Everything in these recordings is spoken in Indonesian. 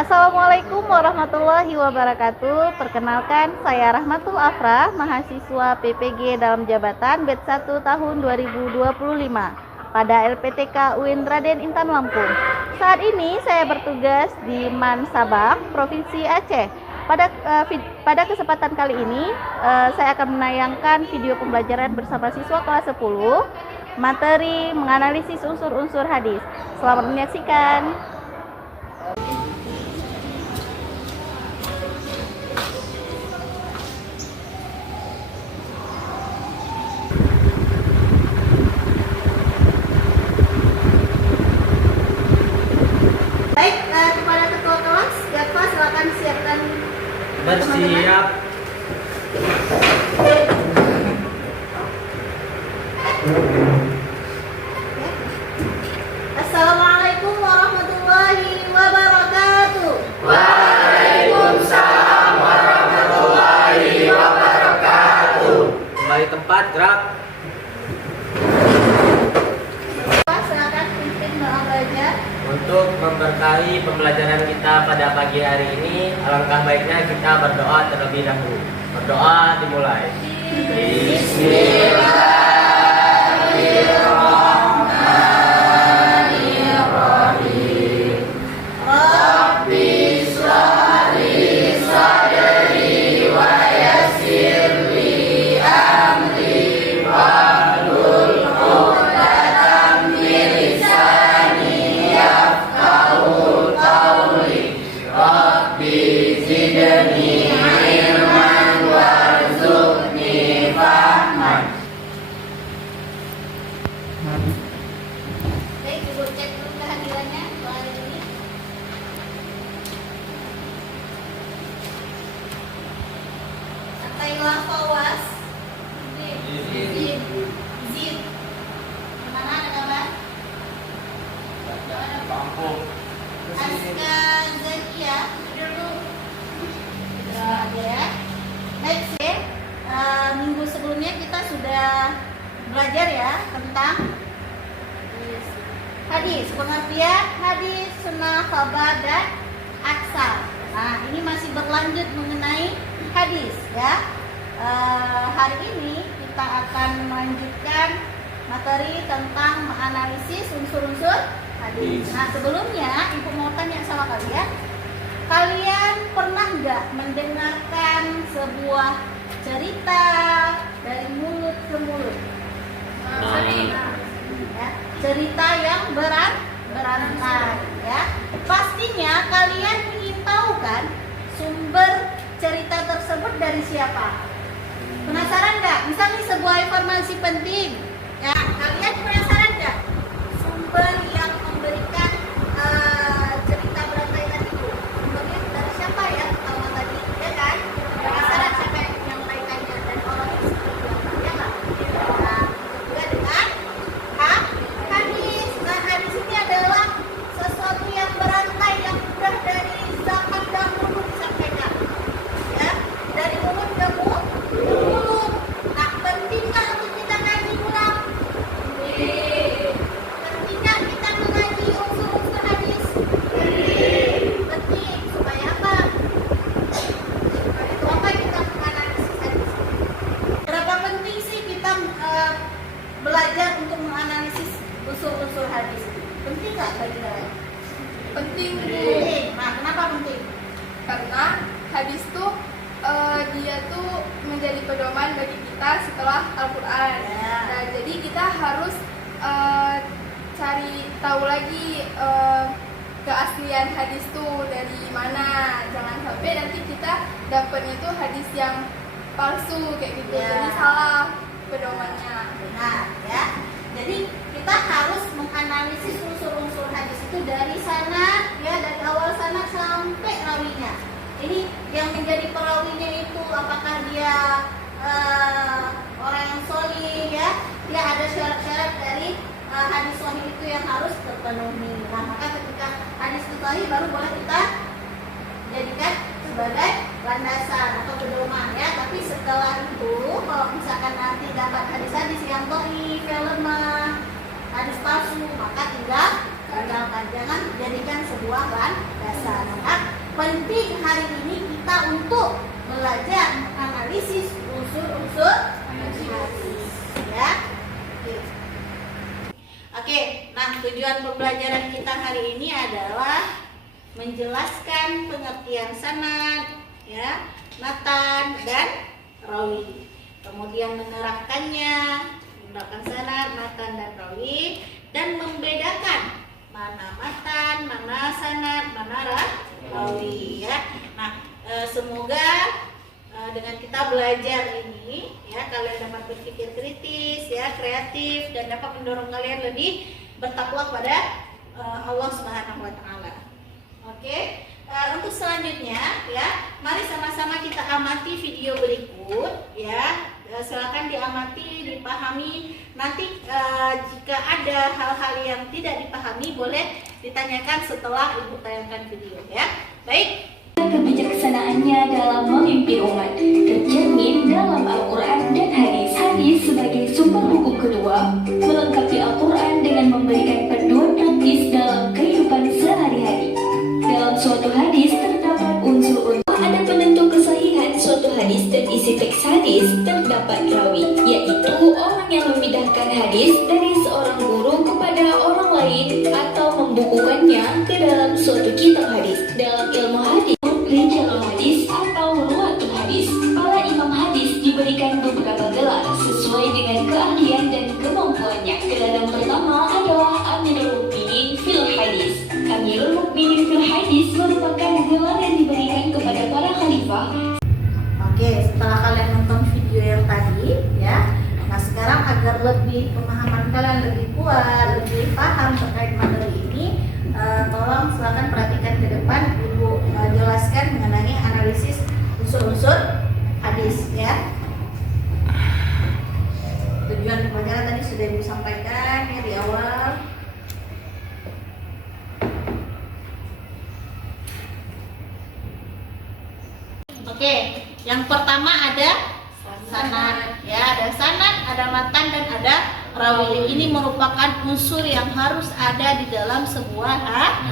Assalamualaikum warahmatullahi wabarakatuh. Perkenalkan, saya Rahmatul Afra, mahasiswa PPG dalam jabatan BED 1 tahun 2025 pada LPTK UIN Raden Intan Lampung. Saat ini saya bertugas di Mansabang, Provinsi Aceh. Pada kesempatan kali ini, saya akan menayangkan video pembelajaran bersama siswa kelas 10, materi menganalisis unsur-unsur hadis. Selamat menyaksikan. Baik, kepada ketua kelas, Gatwa silakan siapkan. Bersiap. Assalamualaikum warahmatullahi wabarakatuh. Waalaikumsalam warahmatullahi wabarakatuh. Kembali tempat, gerak. Silakan pimpin doa belajar. Untuk memberkahi pembelajaran kita pada pagi hari ini, alangkah baiknya kita berdoa terlebih dahulu. Berdoa dimulai. Bismillahirrahmanirrahim. Rabbi shrah li sadri wa yassir li amri wahlul 'uqdatam min lisani yafqahu qawli. Rabbi zidni ilman warzuqni fahman. Baik, Ibu cek dulu kehadirannya untuk hari ini. Atailah Fawas. Zid. Mana ada gambar? Aska Zakia. Dulu. Ada ya. Baik, minggu sebelumnya kita sudah belajar ya tentang hadis, pengertian hadis, sunnah, khabar, dan aksar. Nah, ini masih berlanjut mengenai hadis ya. Hari ini kita akan melanjutkan materi tentang menganalisis unsur-unsur hadis. Nah, sebelumnya Ibu mau tanya sama kalian, kalian pernah nggak mendengarkan sebuah cerita dari mulut ke mulut? Ya, cerita yang berantai ya. Pastinya kalian ingin tahu kan sumber cerita tersebut dari siapa? Penasaran nggak? Misalnya sebuah informasi penting ya, kalian penasaran nggak sumber yang memberikan cerita berantai tadi itu sumbernya dari siapa ya? Pertama tadi ya kan? Penasaran siapa yang menyampaikannya dan orang yang seperti apa ya kan? Nah, juga dengan hadis. Nah, hadis ini adalah sesuatu yang berantai, yang sudah dari zaman dahulu disampaikan ya, dari mulut ke mulut. Nah, penting nggak untuk kita ngaji ulang? Penting nggak kita mengaji unsur-unsur hadis? Penting. Supaya apa? Supaya kita menganalisis hadis. Berapa penting sih kita belajar untuk menganalisis unsur-unsur hadis? Penting nggak bagi kalian? Penting, Bu. Penting. Nah, kenapa penting? Karena hadis tuh dia tuh menjadi pedoman bagi kita setelah Al-Quran. Ya. Nah, jadi kita harus cari tahu lagi keaslian hadis tuh dari mana. Jangan sampai nanti kita dapatnya itu hadis yang palsu kayak gitu. Ya. Jadi salah pedomannya. Benar ya. Jadi kita harus menganalisis unsur-unsur hadis itu dari sana ya, dari awal sana sampai rawinya. Ini yang menjadi perawinya itu apakah dia orang yang sholih ya. Dia ada syarat-syarat dari hadis sahih itu yang harus terpenuhi. Nah, maka ketika hadis itu sahih baru boleh kita jadikan sebagai landasan atau pedoman ya. Tapi setelah itu kalau misalkan nanti dapat hadis-hadis yang dhaif, yang lemah, hadis palsu, maka tinggalkan, jangan jadikan sebuah landasan. Maka hari ini kita untuk belajar analisis unsur-unsur hadis, ya. Oke, nah tujuan pembelajaran kita hari ini adalah menjelaskan pengertian sanad, ya, matan dan rawi. Kemudian menerapkannya, menggunakan sanad, matan dan rawi, dan membedakan mana matan, mana sanad, mana rawi, ya. Nah, semoga dengan kita belajar ini, ya, kalian dapat berpikir kritis, ya, kreatif, dan dapat mendorong kalian lebih bertakwa kepada Allah Subhanahu wa taala. Oke. Untuk selanjutnya, ya, mari sama-sama kita amati video berikut, ya. Silakan diamati, dipahami. Nanti jika ada hal-hal yang tidak dipahami, boleh ditanyakan setelah ibu tayangkan video, ya. Baik. Kebijaksanaannya dalam memimpin umat tercermin dalam Al-Quran dan hadis. Hadis sebagai sumber hukum kedua melengkapi Al-Quran dengan memberikan panduan praktis dalam kehidupan sehari-hari. Dalam suatu hadis terdapat unsur-unsur. Ada penentu kesahihan suatu hadis dan isi teks hadis terdapat rawi, yaitu orang yang memindahkan hadis dari seorang guru kepada orang lain atau membukukannya ke dalam suatu kitab hadis. Dalam ilmu hadis, rijalul hadis atau ruwatul hadis, para imam hadis diberikan beberapa gelar sesuai dengan keahlian dan kemampuannya. Gelar yang pertama adalah Amirul Mukminin fil Hadis. Amirul Mukminin fil Hadis merupakan gelar yang diberikan kepada para khalifah. Oke, setelah kalian nonton video yang tadi, ya. Nah, sekarang agar lebih pemahaman kalian lebih kuat, lebih paham terkait materi ini, tolong silakan perhatikan ke depan. Ibu jelaskan mengenai analisis unsur-unsur hadis, ya. Tujuan pembelajaran tadi sudah Ibu sampaikan, ya, di awal. Oke, yang pertama ada sanad, ya, ada sanad, ada matan dan ada rawi. Ini merupakan unsur yang harus ada di dalam sebuah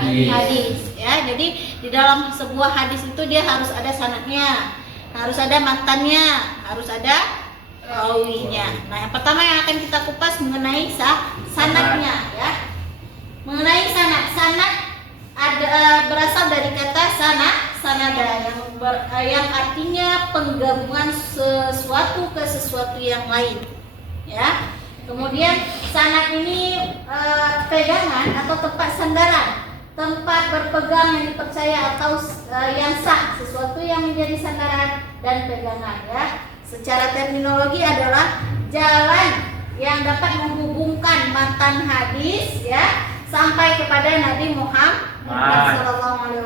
hadis, ya. Jadi di dalam sebuah hadis itu dia harus ada sanadnya, harus ada matannya, harus ada rawinya. Nah, yang pertama yang akan kita kupas mengenai sanadnya, ya. Mengenai sanad ada berasal dari kata sanada yang artinya penggabungan sesuatu ke sesuatu yang lain, ya. Kemudian sanad ini pegangan atau tempat sandaran, tempat berpegang yang dipercaya atau yang sah, sesuatu yang menjadi sandaran dan pegangan, ya. Secara terminologi adalah jalan yang dapat menghubungkan matan hadis, ya, sampai kepada Nabi Muhammad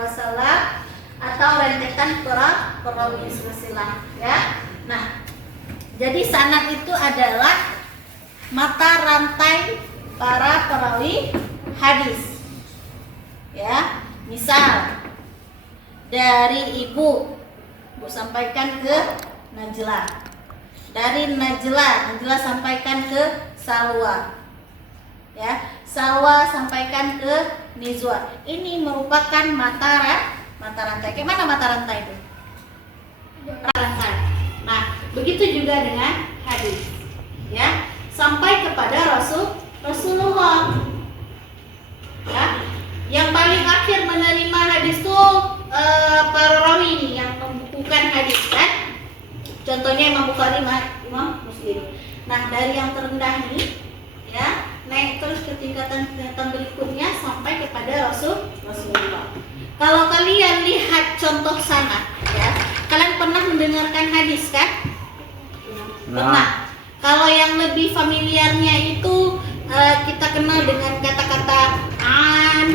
SAW atau rentetan perawi silsilah, ya. Nah, jadi sanad itu adalah mata rantai para perawi hadis, ya. Misal dari ibu sampaikan ke Najlah, dari Najlah sampaikan ke Salwa, ya. Salwa sampaikan ke Nizwa. Ini merupakan mata rantai. Kayak mana mata rantai itu? Rantai. Nah, begitu juga dengan hadis, ya, sampai kepada Rasulullah, ya. Yang paling akhir menerima hadis itu para rawi ini yang membukukan hadis, kan? Contohnya Imam Bukhari, Imam Muslim. Nah, dari yang terendah ini, ya, naik terus ke tingkatan berikutnya sampai kepada Rasulullah. Kalau kalian lihat contoh sanad, ya, kalian pernah mendengarkan hadis, kan? Pernah. Kalau yang lebih familiarnya itu kita kenal dengan kata-kata an,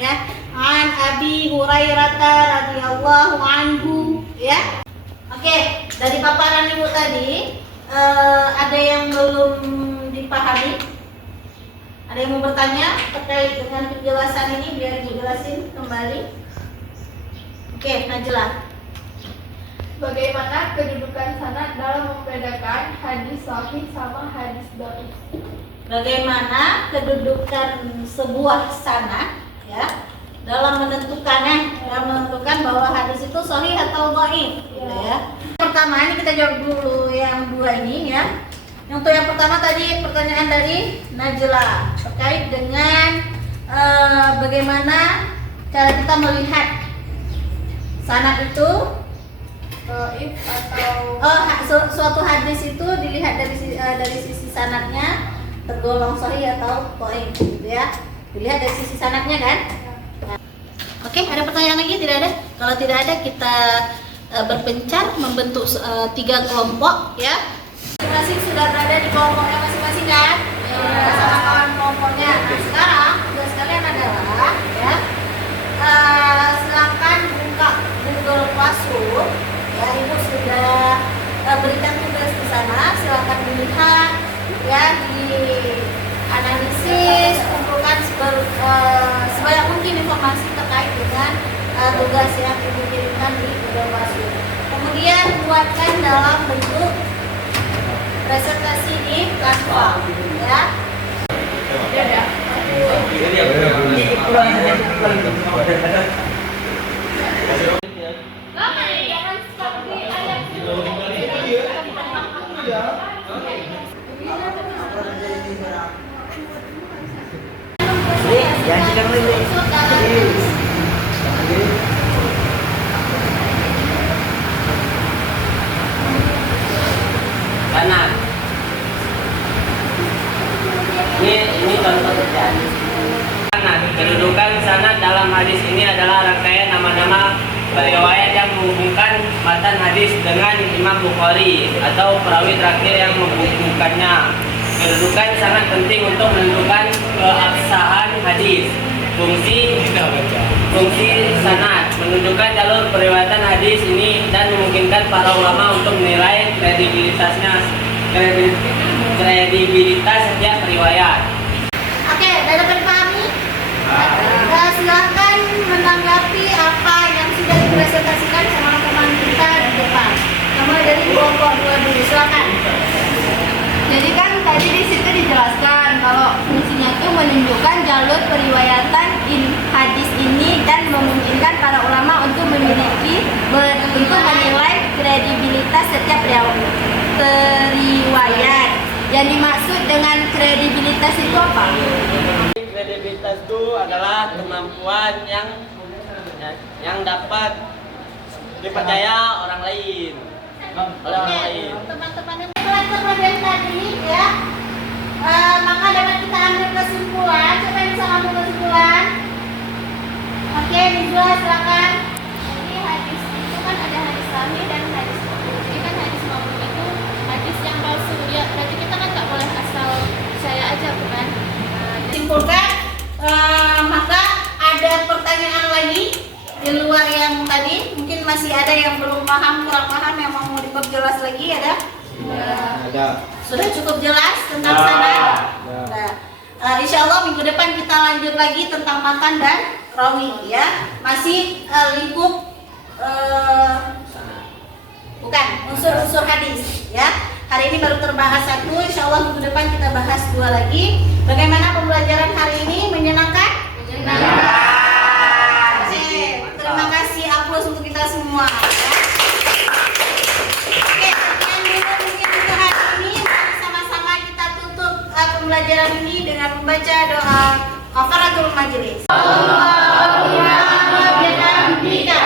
ya, an Abi Hurairah radhiyallahu anhu, ya. Oke, dari paparan ibu tadi ada yang belum dipahami? Ada yang mau bertanya terkait dengan penjelasan ini biar dijelasin kembali? Oke, Najlah. Bagaimana kedudukan sanad dalam membedakan hadis sahih sama hadis dhaif? Bagaimana kedudukan sebuah sanad, ya, dalam menentukan bahwa hadis itu sahih atau dhaif, gitu ya. Pertama ini kita jawab dulu yang dua ini ya. Untuk yang pertama tadi pertanyaan dari Najla terkait dengan bagaimana cara kita melihat sanad itu, Dhaif atau suatu hadis itu dilihat dari sisi sanadnya tergolong sahih atau dhaif, gitu ya. Dilihat dari sisi sanadnya kan. Oke, ada pertanyaan lagi? Tidak ada? Kalau tidak ada, kita berpencar membentuk 3 kelompok ya. Masing-masing sudah berada di kelompoknya masing-masing kan? Sama kawan kelompoknya. Nah, sekarang tugas kalian adalah ya, silakan buka Google Classroom. Ya, Ibu sudah berikan tugas di sana. Silakan dilihat ya, di analisis, kumpulkan sebanyak mungkin informasi terkait dengan tugas yang Ibu kirimkan di Google Classroom. Kemudian buatkan dalam bentuk presentasi di Canva ya. Sanad. Ini contoh saja. Sanad. Kedudukan sanad dalam hadis ini adalah rangkaian nama-nama riwayat yang menghubungkan matan hadis dengan Imam Bukhari atau perawi terakhir yang menghubungkannya. Kedudukan sanad penting untuk menentukan keabsahan hadis. Fungsi sanad menunjukkan jalur periwayatan hadis ini dan memungkinkan para ulama untuk menilai kredibilitas setiap riwayat. Oke, dapat dipahami? Silakan menanggapi apa yang sudah dipresentasikan sama teman kita di depan. Mulai dari kelompok 2 dulu, silakan. Jadi kan tadi di situ dijelaskan kalau fungsinya itu menunjukkan jalur periwayatan hadis ini dan memungkinkan para ulama untuk untuk menilai kredibilitas setiap periwayat. Yang dimaksud dengan kredibilitas itu apa? Kredibilitas itu adalah kemampuan yang dapat dipercaya orang lain. Oleh orang lain. Teman-teman yang telah tadi ya, maka dapat kita ambil kesimpulan. Siapa yang bisa ambil kesimpulan? Oke, Nizwa silakan. Jadi hadis itu kan ada hadis sahih dan hadis mau'ud. Jadi kan hadis mau'ud itu hadis yang palsu. Ya, berarti kita kan nggak boleh asal percaya aja, bukan? Simpulkan, maka ada pertanyaan lagi di luar yang tadi. Mungkin masih ada yang belum paham, kurang paham, yang mau diperjelas lagi, ada? Ada. Sudah cukup jelas tentang sanad? Nah, insya Allah minggu depan kita lanjut lagi tentang matan dan rawi ya. Masih lingkup bukan unsur-unsur hadis ya. Hari ini baru terbahas 1, insya Allah minggu depan kita bahas 2 lagi. Bagaimana pembelajaran hari ini? Menyenangkan? Menyenangkan. Terima kasih, aplaus untuk kita semua ya. Oke, sekian dulu mungkin untuk hari ini. Mari sama-sama kita tutup pembelajaran ini dengan membaca doa kafaratul majelis. Allahumma bihamdika